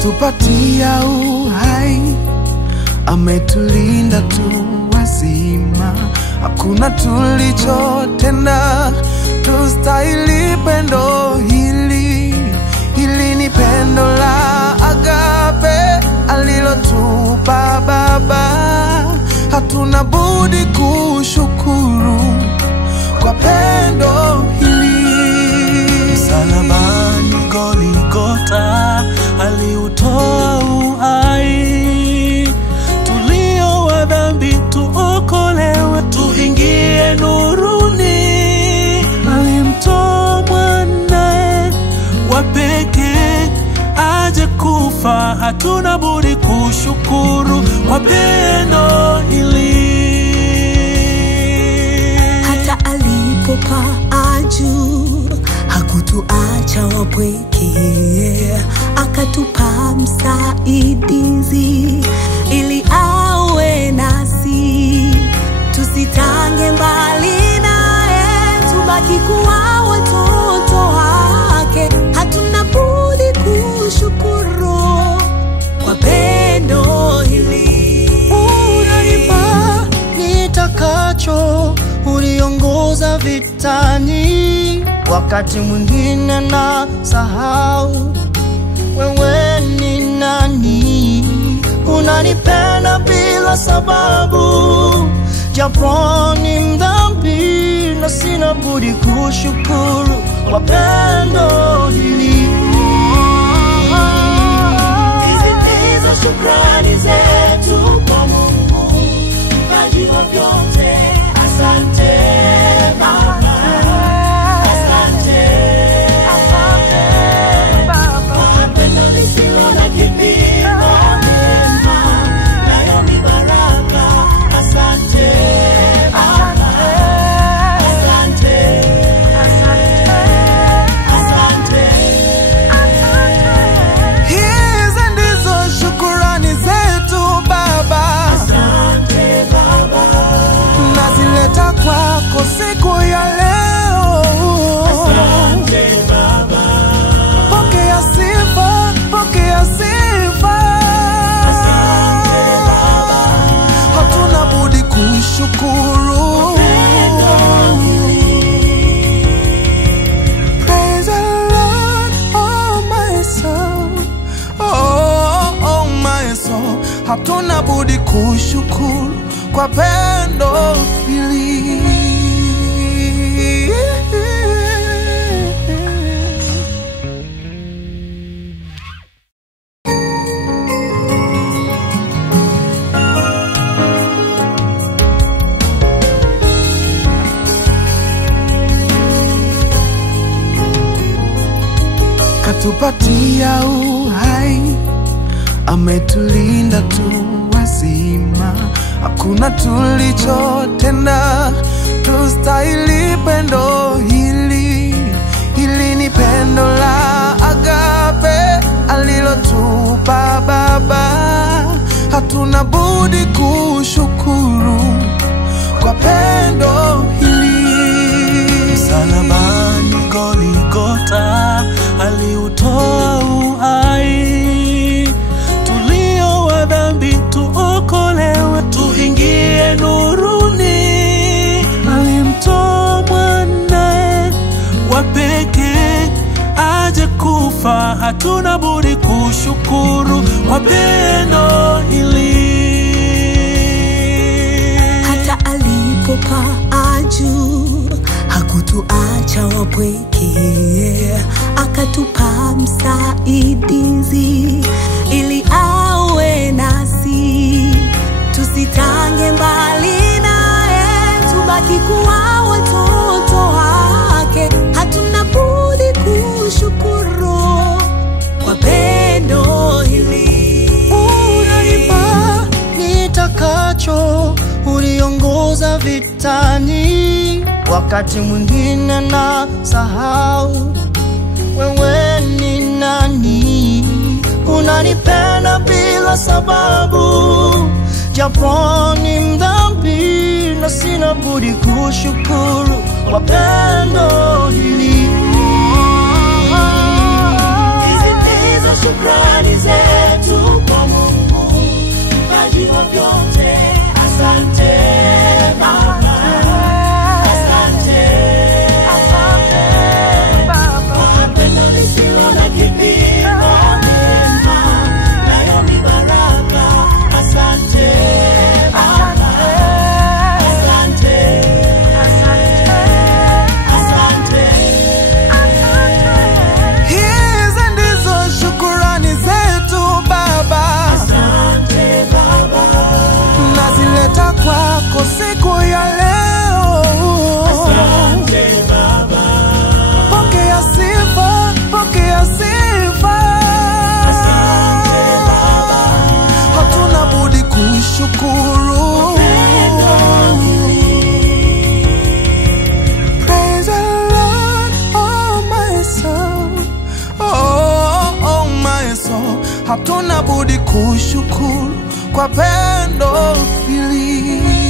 katupatia uhai, ametulinda tu wazima. Hakuna tulichotenda tustahili pendo hili. Hili ni pendo la agape alilotupa Baba. Hatuna budi kushukuru kwa pendo hili. Msalabani Goligota aliutoa uhai, tulio wa dhambi tuokolewe, tuingie nuruni. Alimtoa mwanae wa pekee aje kufa, hatuna budi kushukuru kwa pendo hili. Hata alipopaa juu hakutuacha wapweke, akatupa msaidizi ili awe nasi, tusitange mbali naye, tubaki kuwa watoto wake. Hatuna budi kushukuru kwa pendo hili. Unanipa nitakacho, uniongoza vitani, wakati mwingine na sahau wewe ni nani. Unanipenda bila sababu, japo ni mdhambi, na sina budi kushukuru kwa pendo hili. Hizi ndizo shukrani zetu kwa Mungu, mpaji wa vyote. Asante Baba. Kwako siku ya leo, asante Baba. Pokea sifa, pokea sifa. Asante Baba. Hatuna budi kushukuru. Praise the Lord, oh my soul, oh my soul. Hatuna budi kushukuru kwa pendo hili. Katupatia uhai, ametulinda tu wazima. Hakuna tulichotenda tustahili pendo hili. Hili ni pendo la agape alilotupa Baba. Hatuna budi kushukuru kwa pendo hili. Msalabani Goligota aliutoa uhai, tulio wa dhambi tuokolewe, tuingie nuruni. Alimtoa mwanae wa pekee aje kufa, hatuna budi kushukuru kwa pendo hili. Hata alipopaa juu hakutuacha wapweke, akatupa msaidizi ili awe nasi, tusitange mbali naye, tubaki kuwa watoto wake. Hatuna budi kushukuru kwa pendo hili. Unanipa nitakacho, uniongoza vitani, wakati mwingine na sahau wewe ni nani. Unanipenda bila sababu, japo ni mdhambi, na sina budi kushukuru kwa pendo hili. Hizi ndizo shukrani zetu kwa Mungu mpaji wa vyote. Asante Baba, asante Baba, kwa pendo lisilo na kipimo, neema nayo ni baraka. Asante Baba, asante, asante. Hizi ndizo shukurani zetu Baba, Asante Baba, nazileta kwako siku ya leo. asante Baba, Pokea sifa, pokea sifa. asante Baba, Hatuna budi kushukuru. Praise the Lord, oh my soul, oh my soul. Hatuna budi kushukuru kwa pendo hili.